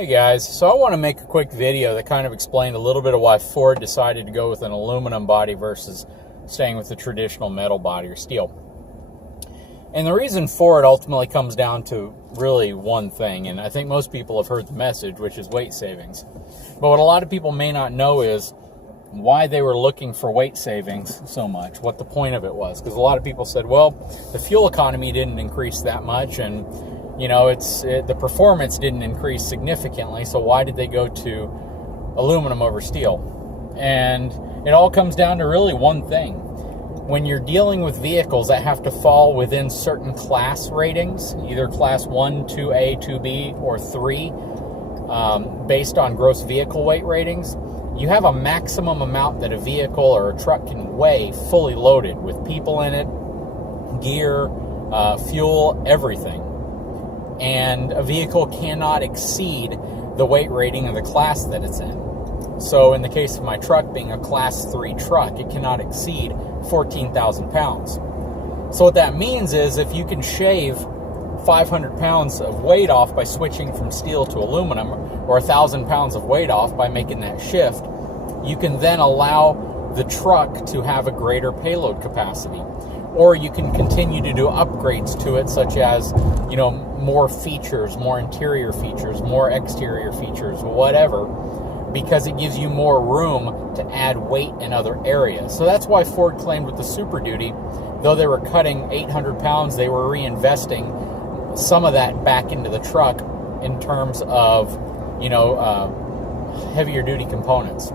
Hey guys, so I want to make a quick video that kind of explained a little bit of why Ford decided to go with an aluminum body versus staying with the traditional metal body or steel. And the reason for it ultimately comes down to really one thing, and I think most people have heard the message, which is weight savings. But what a lot of people may not know is why they were looking for weight savings so much, what the point of it was. Because a lot of people said, well, the fuel economy didn't increase that much, and you know, the performance didn't increase significantly, so why did they go to aluminum over steel? And it all comes down to really one thing. When you're dealing with vehicles that have to fall within certain class ratings, either class 1, 2A, 2B, or 3, based on gross vehicle weight ratings, you have a maximum amount that a vehicle or a truck can weigh fully loaded with people in it, gear, fuel, everything. And a vehicle cannot exceed the weight rating of the class that it's in. So in the case of my truck being a class 3 truck, it cannot exceed 14,000 pounds. So what that means is if you can shave 500 pounds of weight off by switching from steel to aluminum, or 1,000 pounds of weight off by making that shift, you can then allow the truck to have a greater payload capacity. Or you can continue to do upgrades to it, such as, you know, more features, more interior features, more exterior features, whatever, because it gives you more room to add weight in other areas. So that's why Ford claimed with the Super Duty, though they were cutting 800 pounds, they were reinvesting some of that back into the truck in terms of, you know, heavier duty components.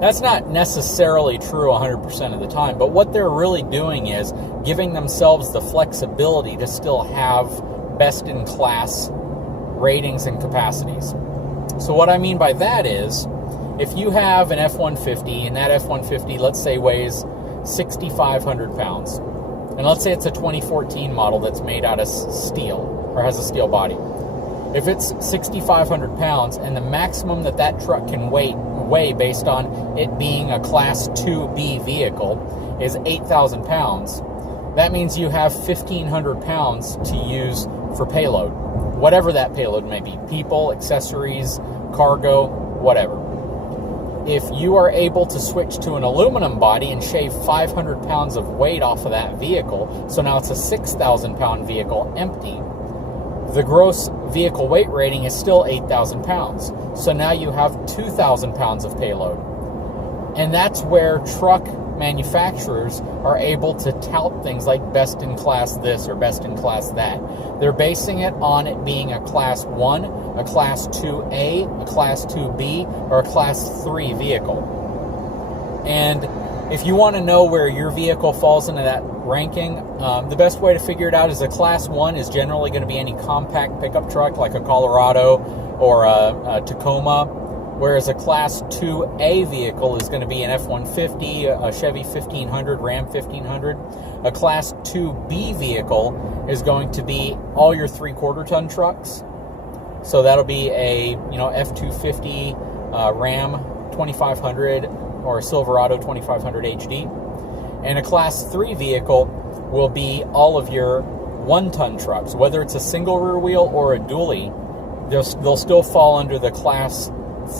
That's not necessarily true 100% of the time, but what they're really doing is giving themselves the flexibility to still have best-in-class ratings and capacities. So what I mean by that is, if you have an F-150, and that F-150, let's say, weighs 6,500 pounds, and let's say it's a 2014 model that's made out of steel, or has a steel body. If it's 6,500 pounds, and the maximum that truck can weigh based on it being a Class 2B vehicle is 8,000 pounds, that means you have 1,500 pounds to use for payload, whatever that payload may be, people, accessories, cargo, whatever. If you are able to switch to an aluminum body and shave 500 pounds of weight off of that vehicle, so now it's a 6,000 pound vehicle empty, the gross vehicle weight rating is still 8,000 pounds. So now you have 2,000 pounds of payload. And that's where truck manufacturers are able to tout things like best in class this or best in class that. They're basing it on it being a class 1, a class 2A, a class 2B, or a class 3 vehicle. And if you want to know where your vehicle falls into that ranking, the best way to figure it out is a Class 1 is generally going to be any compact pickup truck like a Colorado or a Tacoma, whereas a Class 2A vehicle is going to be an F-150, a Chevy 1500, Ram 1500. A Class 2B vehicle is going to be all your 3/4 ton trucks. So that'll be a, you know, F250, Ram 2500, or a Silverado 2500 HD. And a Class 3 vehicle will be all of your 1-ton trucks, whether it's a single rear wheel or a dually. They'll still fall under the Class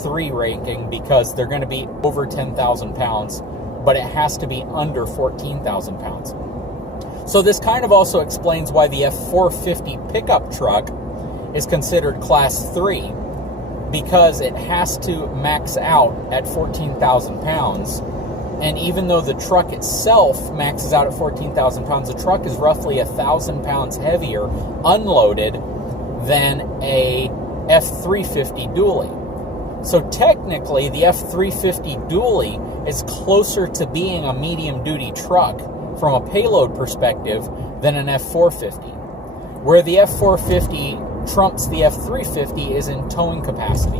3 ranking because they're going to be over 10,000 pounds, but it has to be under 14,000 pounds. So this kind of also explains why the F450 pickup truck is considered Class 3, because it has to max out at 14,000 pounds. And even though the truck itself maxes out at 14,000 pounds, the truck is roughly 1,000 pounds heavier unloaded than a F350 dually. So technically, the F350 dually is closer to being a medium-duty truck from a payload perspective than an F450. Where the F450 trumps the F350 is in towing capacity.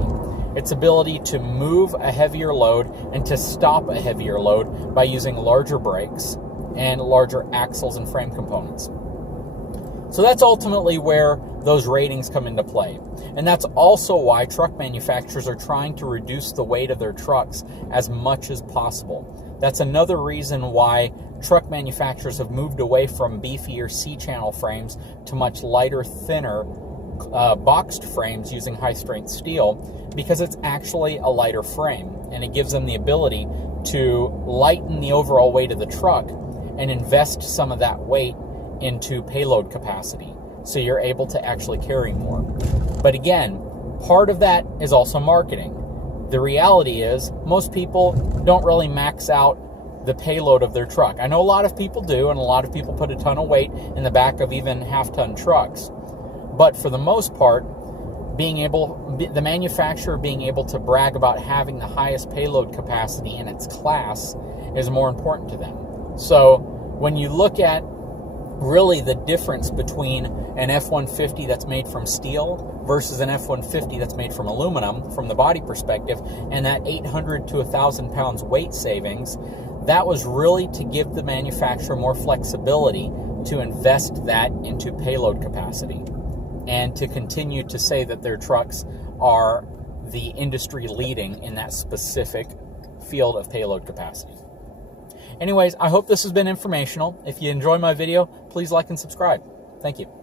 Its ability to move a heavier load and to stop a heavier load by using larger brakes and larger axles and frame components. So that's ultimately where those ratings come into play. And that's also why truck manufacturers are trying to reduce the weight of their trucks as much as possible. That's another reason why truck manufacturers have moved away from beefier C-channel frames to much lighter, thinner boxed frames using high-strength steel because it's actually a lighter frame, and it gives them the ability to lighten the overall weight of the truck and invest some of that weight into payload capacity, so you're able to actually carry more. But again, part of that is also marketing. The reality is most people don't really max out the payload of their truck. I know a lot of people do, and a lot of people put a ton of weight in the back of even half-ton trucks. But for the most part, the manufacturer being able to brag about having the highest payload capacity in its class is more important to them. So when you look at really the difference between an F-150 that's made from steel versus an F-150 that's made from aluminum, from the body perspective, and that 800 to 1,000 pounds weight savings, that was really to give the manufacturer more flexibility to invest that into payload capacity and to continue to say that their trucks are the industry leading in that specific field of payload capacity. Anyways, I hope this has been informational. If you enjoy my video, please like and subscribe. Thank you.